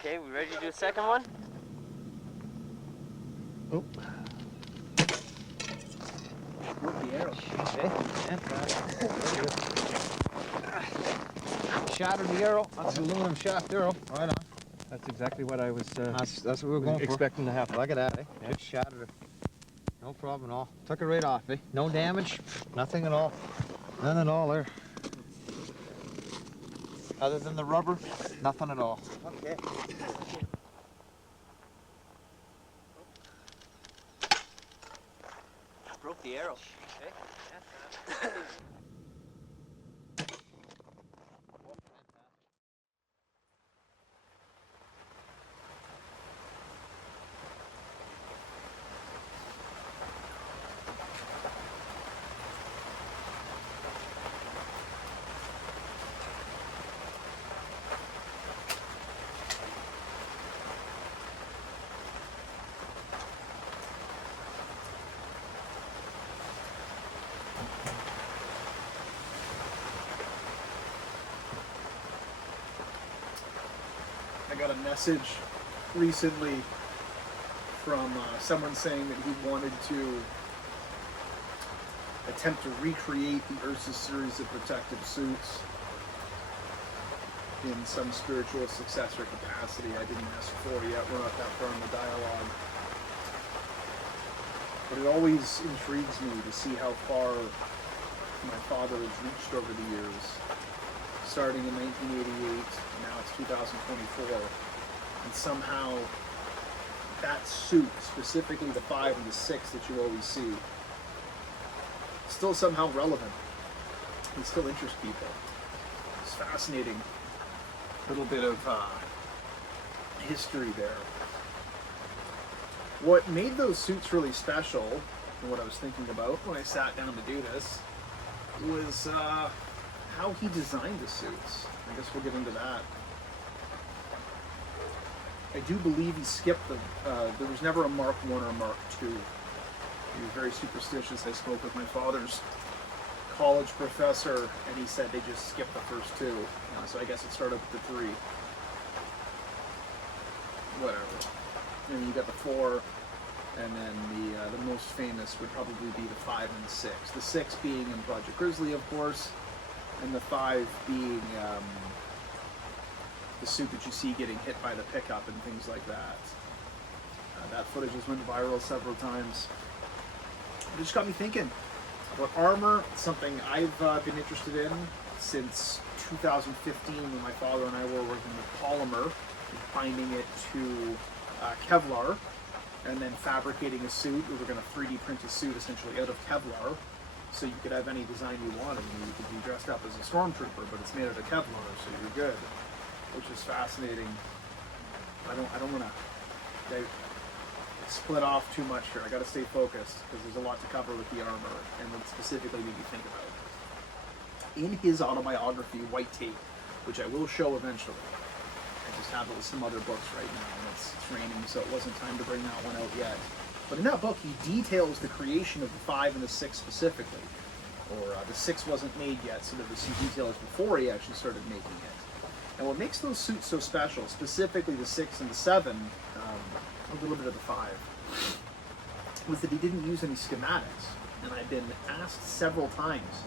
Okay, we ready to do a second one? Oh. Broke the arrow. Okay. Shattered the arrow. That's an aluminum shaft arrow. Right on. That's exactly what I was That's what we were going expecting to happen. Look at that, eh? Yeah. Just shattered it. No problem at all. Took it right off, eh? No damage. Nothing at all. None at all there. Other than the rubber, nothing at all. Okay. Broke the arrow. Okay. I got a message recently from someone saying that he wanted to attempt to recreate the Ursus series of protective suits in some spiritual successor capacity. I didn't ask for yet. We're not that far in the dialogue. But it always intrigues me to see how far my father has reached over the years. Starting in 1988, now it's 2024, and somehow that suit, specifically the 5 and the 6 that you always see, still somehow relevant and still interests people. It's fascinating. A little bit of history there. What made those suits really special, and what I was thinking about when I sat down to do this, was how he designed the suits. I guess we'll get into that. I do believe he skipped there was never a Mark 1 or a Mark 2. He was very superstitious. I spoke with my father's college professor, and he said they just skipped the first 2. So I guess it started with the 3. Whatever. And you got the 4, and then the most famous would probably be the 5 and the 6. The 6 being in Project Grizzly, of course, and the 5 being the suit that you see getting hit by the pickup and things like that. That footage has went viral several times. It just got me thinking about armor, something I've been interested in since 2015 when my father and I were working with polymer and binding it to Kevlar, and then fabricating a suit. We were going to 3D print a suit essentially out of Kevlar, so you could have any design you wanted. You could be dressed up as a stormtrooper, but it's made out of Kevlar, so you're good. Which is fascinating. I don't want to split off too much here. I got to stay focused because there's a lot to cover with the armor, and then specifically we think about. In his autobiography, White Tape, which I will show eventually. I just have it with some other books right now, and it's raining, so it wasn't time to bring that one out yet. But in that book, he details the creation of the 5 and the 6 specifically. Or the 6 wasn't made yet, so there was some details before he actually started making it. And what makes those suits so special, specifically the 6 and the 7, a little bit of the 5, was that he didn't use any schematics. And I've been asked several times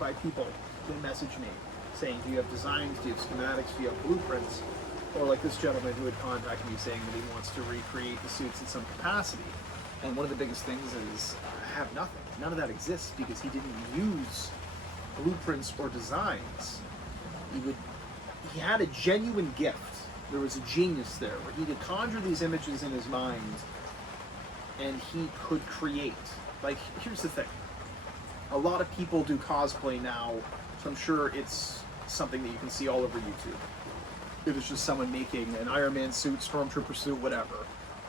by people who message me saying, do you have designs, do you have schematics, do you have blueprints? Or like this gentleman who had contacted me saying that he wants to recreate the suits in some capacity. And one of the biggest things is, I have nothing. None of that exists because he didn't use blueprints or designs. He had a genuine gift. There was a genius there where he could conjure these images in his mind and he could create. Like, here's the thing. A lot of people do cosplay now, so I'm sure it's something that you can see all over YouTube. It was just someone making an Iron Man suit, Stormtrooper suit, whatever.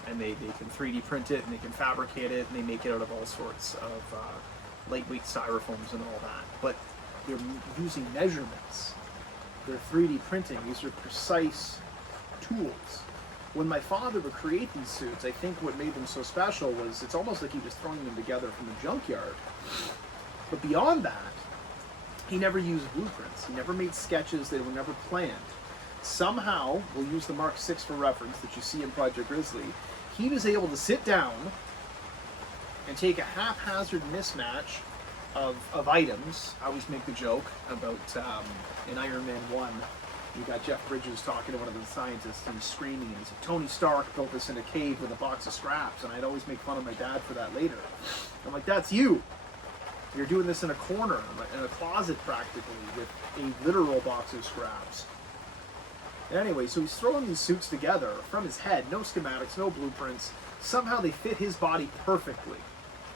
And they can 3D print it, and they can fabricate it, and they make it out of all sorts of lightweight styrofoams and all that. But they're using measurements. They're 3D printing. These are precise tools. When my father would create these suits, I think what made them so special was it's almost like he was throwing them together from the junkyard. But beyond that, he never used blueprints. He never made sketches. They were never planned. somehow, we'll use the Mark 6 for reference that you see in Project Grizzly, he was able to sit down and take a haphazard mismatch of items. I always make the joke about in Iron Man 1, you got Jeff Bridges talking to one of the scientists and he's screaming and he's like, Tony Stark built this in a cave with a box of scraps, and I'd always make fun of my dad for that later. I'm like, that's you. You're doing this in a corner, in a closet practically, with a literal box of scraps. Anyway, so he's throwing these suits together from his head, no schematics, no blueprints. Somehow they fit his body perfectly.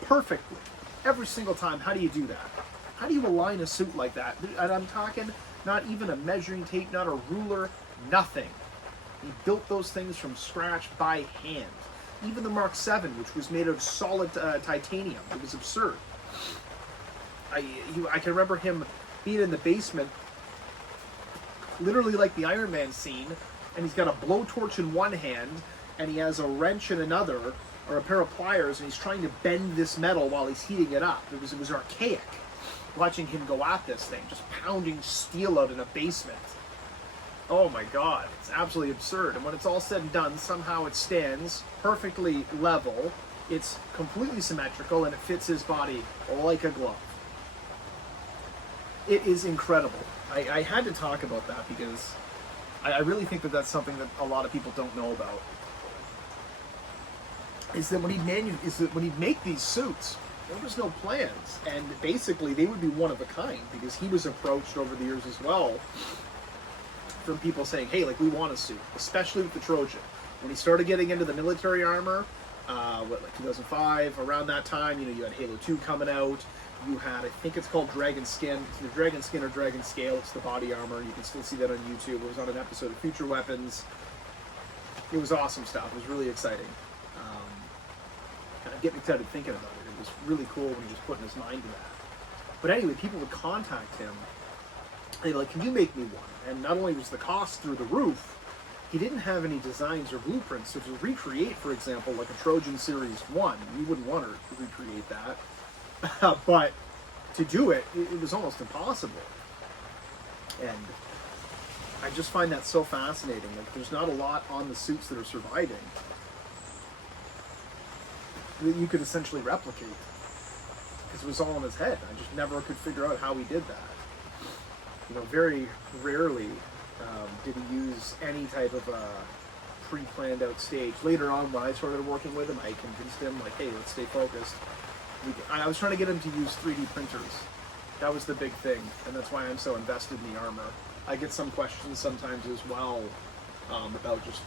Perfectly. Every single time. How do you do that? How do you align a suit like that? And I'm talking not even a measuring tape, not a ruler, nothing. He built those things from scratch by hand. Even the Mark 7, which was made of solid titanium. It was absurd. I can remember him being in the basement, literally like the Iron Man scene, and he's got a blowtorch in one hand, and he has a wrench in another, or a pair of pliers, and he's trying to bend this metal while he's heating it up. It was archaic, watching him go at this thing, just pounding steel out in a basement. Oh my God, it's absolutely absurd. And when it's all said and done, somehow it stands perfectly level, it's completely symmetrical, and it fits his body like a glove. It is incredible. I had to talk about that because I really think that that's something that a lot of people don't know about. Is that when he'd make these suits, there was no plans, and basically they would be one of a kind, because he was approached over the years as well from people saying, hey, like, we want a suit, especially with the Trojan. When he started getting into the military armor, like 2005, around that time, you had Halo 2 coming out. You had, I think it's called Dragon Skin. It's either Dragon Skin or Dragon Scale. It's the body armor. You can still see that on YouTube. It was on an episode of Future Weapons. It was awesome stuff. It was really exciting. I'm getting excited thinking about it. It was really cool when he was putting his mind to that. But anyway, people would contact him. They'd be like, can you make me one? And not only was the cost through the roof, he didn't have any designs or blueprints. So to recreate, for example, like a Trojan Series 1, you wouldn't want to recreate that. But to do it, it was almost impossible. And I just find that so fascinating. Like, there's not a lot on the suits that are surviving that you could essentially replicate, because it was all in his head. I just never could figure out how he did that. Very rarely did he use any type of pre-planned out stage. Later on, when I started working with him, I convinced him, like, hey, let's stay focused. I was trying to get him to use 3D printers. That was the big thing, and that's why I'm so invested in the armor. I get some questions sometimes as well about just,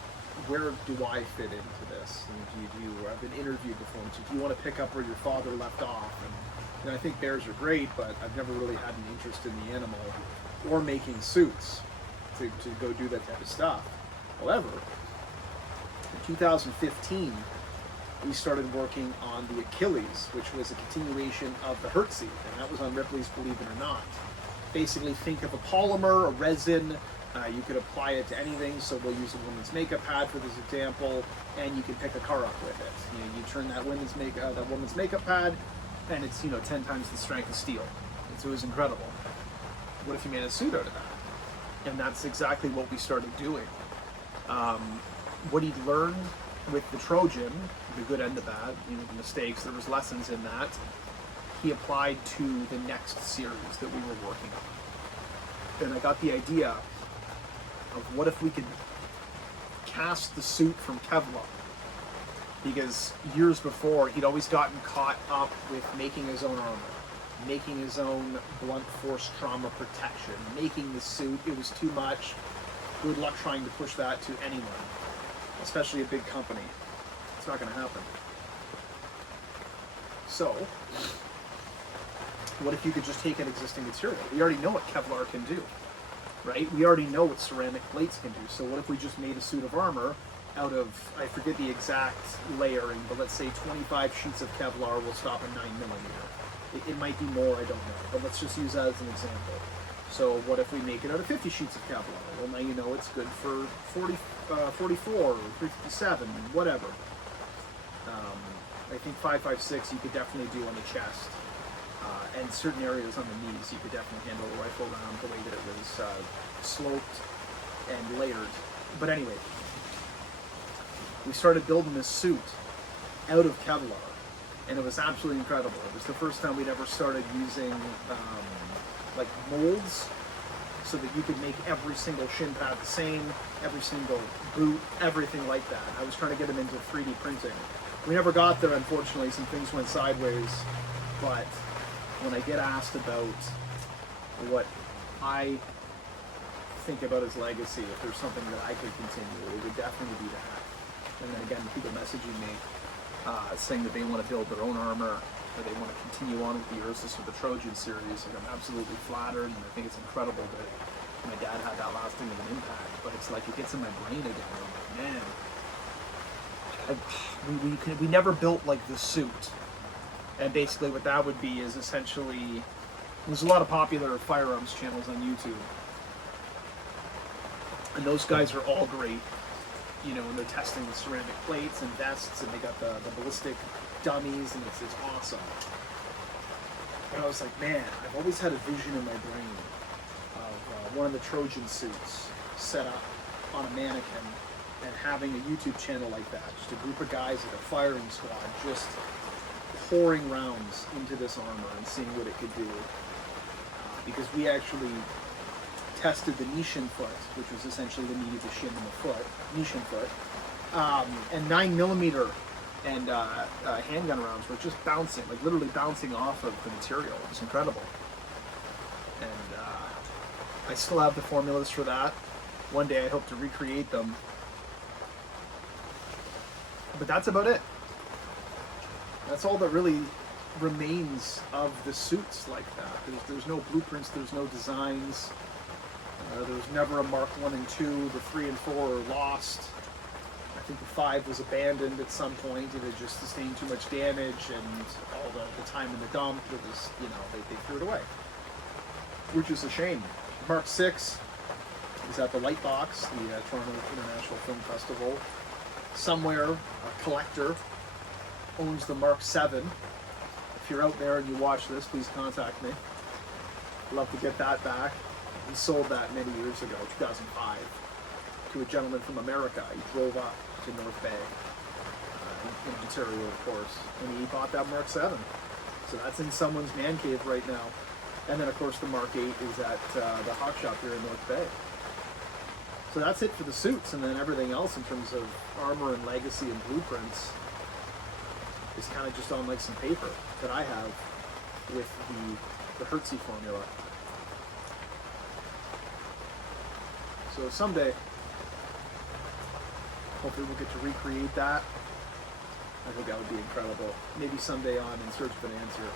where do I fit into this? And I've been interviewed before, so do you want to pick up where your father left off? And I think bears are great, but I've never really had an interest in the animal or making suits to go do that type of stuff. However, in 2015, we started working on the Achilles, which was a continuation of the Heartsy, and that was on Ripley's Believe It or Not. Basically, think of a polymer, a resin. You could apply it to anything, so we'll use a woman's makeup pad for this example, and you can pick a car up with it. You turn that woman's makeup pad, and it's 10 times the strength of steel. And so it was incredible. What if you made a suit out of that? And that's exactly what we started doing. What he'd learned with the Trojan, the good and the bad, the mistakes, there was lessons in that, he applied to the next series that we were working on. And I got the idea of what if we could cast the suit from Kevlar, because years before he'd always gotten caught up with making his own armor, making his own blunt force trauma protection, making the suit. It was too much. Good luck trying to push that to anyone, especially a big company. It's not going to happen. So, what if you could just take an existing material? We already know what Kevlar can do, right? We already know what ceramic plates can do. So what if we just made a suit of armor out of, I forget the exact layering, but let's say 25 sheets of Kevlar will stop a 9mm. It might be more, I don't know, but let's just use that as an example. So what if we make it out of 50 sheets of Kevlar? Well, now you know it's good for 44 or 357, whatever. I think 5.56 you could definitely do on the chest, and certain areas on the knees you could definitely handle a rifle around the way that it was sloped and layered. But anyway, we started building this suit out of Kevlar, and it was absolutely incredible. It was the first time we'd ever started using like molds, so that you could make every single shin pad the same, every single boot, everything like that. I was trying to get them into 3D printing. We never got there, unfortunately. Some things went sideways, but when I get asked about what I think about his legacy, if there's something that I could continue, it would definitely be that. And then again, people messaging me saying that they want to build their own armor, or they want to continue on with the Ursus or the Trojan series, and I'm absolutely flattered, and I think it's incredible that my dad had that lasting of an impact. But it's like it gets in my brain again. I'm like, man, we never built like the suit. And basically what that would be is essentially, there's a lot of popular firearms channels on YouTube, and those guys are all great, you know, and they're testing the ceramic plates and vests, and they got the ballistic dummies, and it's awesome. And I was like, man, I've always had a vision in my brain of one of the Trojan suits set up on a mannequin and having a YouTube channel like that, just a group of guys like a firing squad just pouring rounds into this armor and seeing what it could do. Because we actually tested the Nishin foot, which was essentially the knee, the shin, and the foot, Nishin foot, and 9mm and handgun rounds were just bouncing, like literally bouncing off of the material. It was incredible. And I still have the formulas for that. One day I hope to recreate them. But that's about it. That's all that really remains of the suits like that. There's no blueprints, there's no designs. There was never a Mark 1 and 2. The 3 and 4 are lost. I think the 5 was abandoned at some point. It had just sustained too much damage, and all the time in the dump, it was, you know, they threw it away. Which is a shame. Mark 6 is at the Lightbox, the Toronto International Film Festival. Somewhere, a collector owns the Mark 7. If you're out there and you watch this, please contact me. I'd love to get that back. He sold that many years ago, 2005, to a gentleman from America. He drove up to North Bay, in Ontario, of course, and he bought that Mark 7. So that's in someone's man cave right now. And then, of course, the Mark 8 is at the Hawk Shop here in North Bay. So that's it for the suits, and then everything else in terms of armor and legacy and blueprints is kind of just on like some paper that I have with the Hertzie formula. So someday, hopefully we'll get to recreate that. I think that would be incredible. Maybe someday on In Search of an Answer,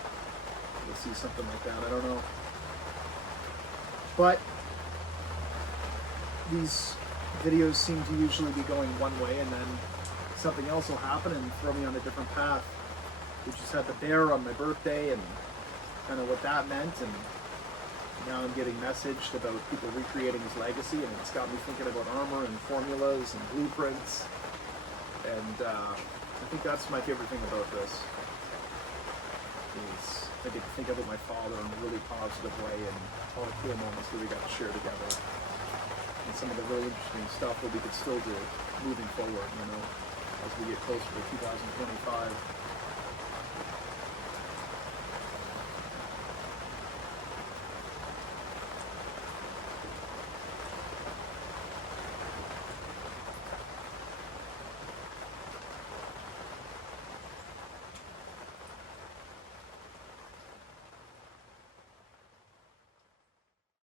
we'll see something like that. I don't know. But these videos seem to usually be going one way, and then something else will happen and throw me on a different path. We just had the bear on my birthday, and kind of what that meant, and now I'm getting messaged about people recreating his legacy, and it's got me thinking about armor and formulas and blueprints, and I think that's my favorite thing about this, is I get to think about my father in a really positive way, and all the cool moments that we got to share together, and some of the really interesting stuff that we could still do moving forward, you know, as we get closer to 2025.